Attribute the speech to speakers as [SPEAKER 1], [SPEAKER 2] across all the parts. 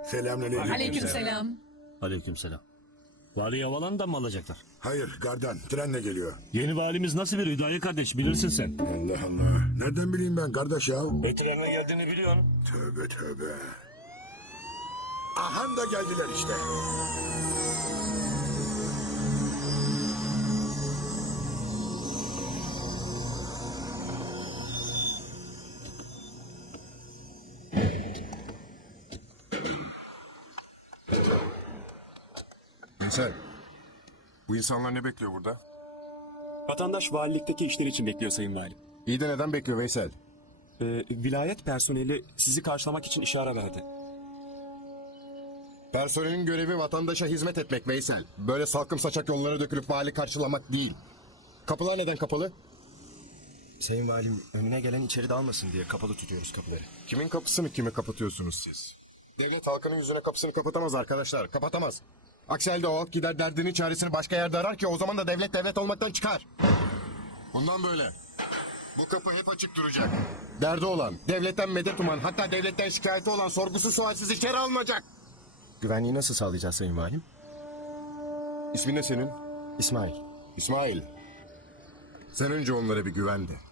[SPEAKER 1] Selamünaleyküm.
[SPEAKER 2] Aleykümselam.
[SPEAKER 3] Aleykümselam. Vali havalandan mı alacaklar?
[SPEAKER 1] Hayır, gardan. Trenle geliyor.
[SPEAKER 3] Yeni valimiz nasıl bir Hüdayi kardeş bilirsin sen.
[SPEAKER 1] Allah Allah. Nereden bileyim ben kardeş ya?
[SPEAKER 3] Trenle geldiğini biliyorsun.
[SPEAKER 1] Tövbe tövbe. Ahan da geldiler işte.
[SPEAKER 4] Veysel, bu insanlar ne bekliyor burada?
[SPEAKER 5] Vatandaş valilikteki işler için bekliyor Sayın Valim.
[SPEAKER 4] İyi de neden bekliyor Veysel?
[SPEAKER 5] Vilayet personeli sizi karşılamak için işare verdi.
[SPEAKER 4] Personelin görevi vatandaşa hizmet etmek Veysel. Böyle salkım saçak yollara dökülüp vali karşılamak değil. Kapılar neden kapalı?
[SPEAKER 6] Sayın Valim, önüne gelen içeri dalmasın diye kapalı tutuyoruz kapıları.
[SPEAKER 4] Kimin kapısını kime kapatıyorsunuz siz? Devlet halkının yüzüne kapısını kapatamaz arkadaşlar, kapatamaz. Aksi halde o halk gider derdinin çaresini başka yerde arar ki o zaman da devlet devlet olmaktan çıkar. Bundan böyle. Bu kapı hep açık duracak. Derdi olan, devletten medet uman, hatta devletten şikayeti olan sorgusuz sualsiz içeri alınacak.
[SPEAKER 6] Güvenliği nasıl sağlayacağız Sayın Valim?
[SPEAKER 4] İsmin ne senin?
[SPEAKER 6] İsmail.
[SPEAKER 4] İsmail. Sen önce onlara bir güven de.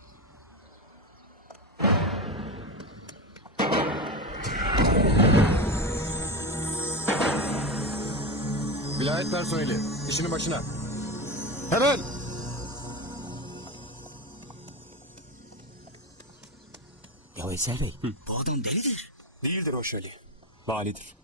[SPEAKER 4] Vilayet personeli, işinin başına. Hemen!
[SPEAKER 2] Ya Veysel Bey.
[SPEAKER 5] Değildir o şöyle. Validir.